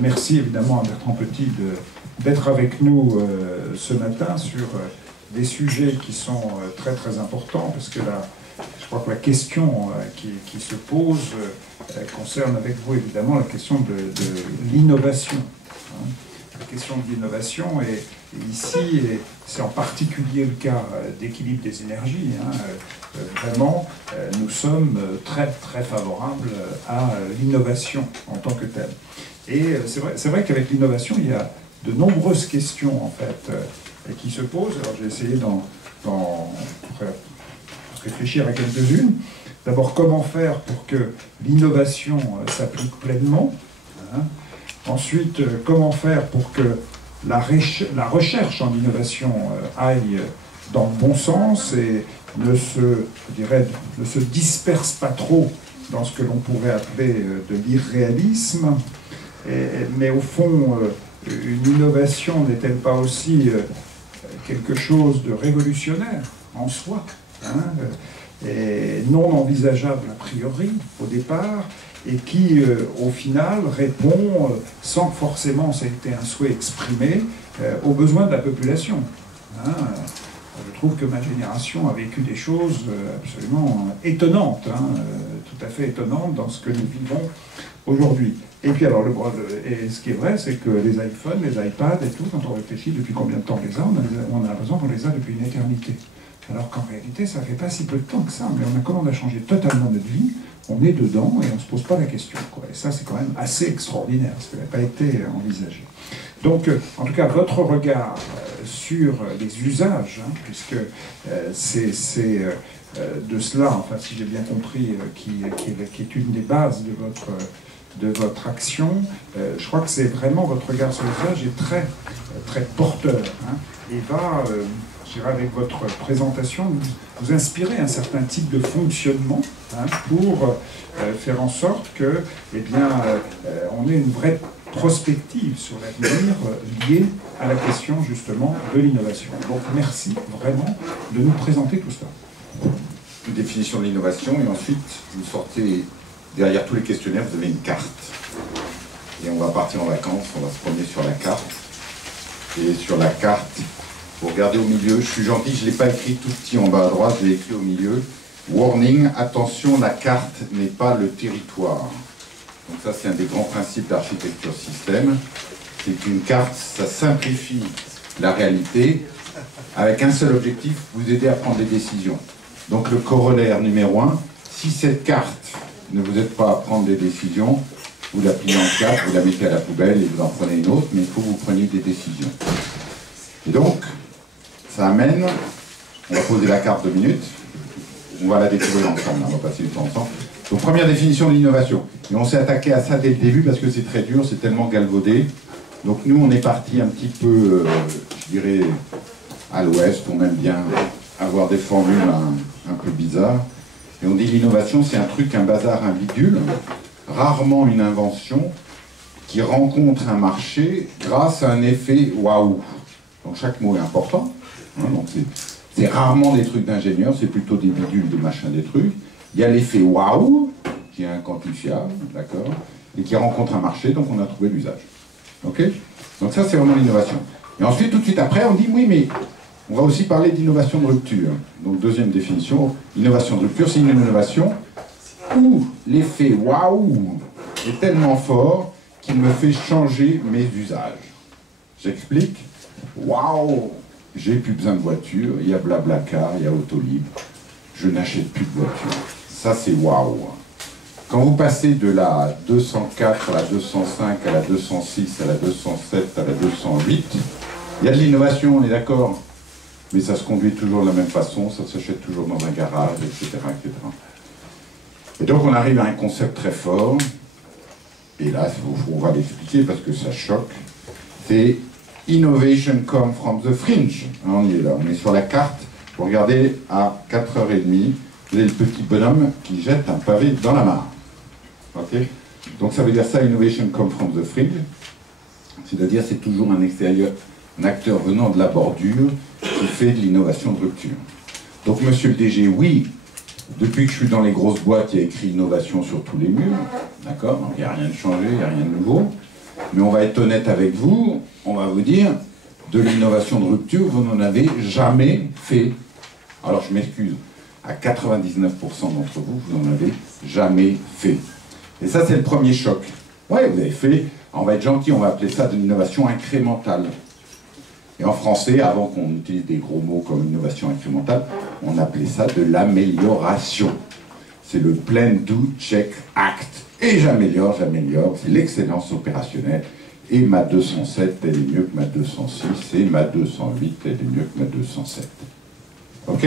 Merci évidemment à Bertrand Petit d'être avec nous ce matin sur des sujets qui sont très très importants, parce que je crois que la question qui se pose concerne avec vous évidemment la question de l'innovation. Hein. La question de l'innovation, et ici, c'est en particulier le cas d'équilibre des énergies, hein, vraiment, nous sommes très très favorables à l'innovation en tant que telle. Et c'est vrai qu'avec l'innovation, il y a de nombreuses questions en fait qui se posent. Alors j'ai essayé d'en réfléchir à quelques-unes. D'abord, comment faire pour que l'innovation s'applique pleinement, hein. Ensuite, comment faire pour que la recherche en innovation aille dans le bon sens et ne se disperse pas trop dans ce que l'on pourrait appeler de l'irréalisme. Mais au fond, une innovation n'est-elle pas aussi quelque chose de révolutionnaire en soi, hein, et non envisageable a priori au départ, et qui, au final, répond, sans que forcément ça ait été un souhait exprimé, aux besoins de la population. Hein. Je trouve que ma génération a vécu des choses absolument étonnantes, hein, tout à fait étonnantes dans ce que nous vivons aujourd'hui. Et puis alors, ce qui est vrai, c'est que les iPhones, les iPads et tout, quand on réfléchit depuis combien de temps on les a, on a l'impression qu'on les a depuis une éternité. Alors qu'en réalité, ça fait pas si peu de temps que ça, mais on a changé totalement notre vie, on est dedans et on ne se pose pas la question, quoi. Et ça, c'est quand même assez extraordinaire, parce que ça n'a pas été envisagé. Donc, en tout cas, votre regard sur les usages, hein, puisque c'est de cela, enfin, si j'ai bien compris, qui est une des bases de votre action, je crois que c'est vraiment votre regard sur l'usage est très, très porteur, hein, et va, je dirais, avec votre présentation, vous inspirer un certain type de fonctionnement, hein, pour faire en sorte que, eh bien, on ait une vraie prospective sur l'avenir liée à la question justement de l'innovation. Donc merci vraiment de nous présenter tout cela. Une définition de l'innovation, et ensuite vous sortez, derrière tous les questionnaires, vous avez une carte. Et on va partir en vacances, on va se promener sur la carte. Et sur la carte, vous regardez au milieu, je suis gentil, je ne l'ai pas écrit tout petit en bas à droite, je l'ai écrit au milieu. Warning, attention, la carte n'est pas le territoire. Donc ça, c'est un des grands principes d'architecture système. C'est qu'une carte, ça simplifie la réalité avec un seul objectif, vous aider à prendre des décisions. Donc le corollaire numéro 1, si cette carte ne vous aide pas à prendre des décisions, vous la pliez en 4, vous la mettez à la poubelle et vous en prenez une autre, mais il faut que vous preniez des décisions. Et donc, ça amène, on va poser la carte 2 minutes, on va la découvrir ensemble, on va passer du temps ensemble. Donc première définition de l'innovation. Et on s'est attaqué à ça dès le début parce que c'est très dur, c'est tellement galvaudé. Donc nous, on est parti un petit peu, je dirais, à l'ouest, on aime bien avoir des formules un peu bizarres. Et on dit l'innovation, c'est un truc, un bazar, un bidule, rarement une invention qui rencontre un marché grâce à un effet waouh. Donc chaque mot est important. Hein, donc c'est rarement des trucs d'ingénieurs, c'est plutôt des bidules, des machins, des trucs. Il y a l'effet waouh, qui est inquantifiable, d'accord, et qui rencontre un marché, donc on a trouvé l'usage. Ok? Donc ça, c'est vraiment l'innovation. Et ensuite, tout de suite après, on dit oui, mais on va aussi parler d'innovation de rupture. Donc deuxième définition, innovation de rupture, c'est une innovation où l'effet waouh est tellement fort qu'il me fait changer mes usages. J'explique. Waouh, j'ai plus besoin de voiture, il y a Blablacar, il y a Autolib, je n'achète plus de voiture. Ça, c'est waouh. Quand vous passez de la 204 à la 205, à la 206, à la 207, à la 208, il y a de l'innovation, on est d'accord, mais ça se conduit toujours de la même façon, ça s'achète toujours dans un garage, etc., etc. Et donc on arrive à un concept très fort, et là, on va l'expliquer parce que ça choque, c'est Innovation come from the fringe. On y est là, on est sur la carte, vous regardez à 4h30, vous avez le petit bonhomme qui jette un pavé dans la mare. Ok? Donc ça veut dire ça, innovation come from the fringe, c'est-à-dire c'est toujours un acteur venant de la bordure qui fait de l'innovation de rupture. Donc monsieur le DG, oui, depuis que je suis dans les grosses boîtes, il y a écrit innovation sur tous les murs, d'accord? Il n'y a rien de changé, il n'y a rien de nouveau. Mais on va être honnête avec vous, on va vous dire, de l'innovation de rupture, vous n'en avez jamais fait. Alors je m'excuse, à 99% d'entre vous, vous n'en avez jamais fait. Et ça, c'est le premier choc. Ouais, vous avez fait, on va être gentil, on va appeler ça de l'innovation incrémentale. Et en français, avant qu'on utilise des gros mots comme innovation incrémentale, on appelait ça de l'amélioration. C'est le plan, do, check, act. Et j'améliore, c'est l'excellence opérationnelle. Et ma 207, elle est mieux que ma 206, et ma 208, elle est mieux que ma 207. Ok ?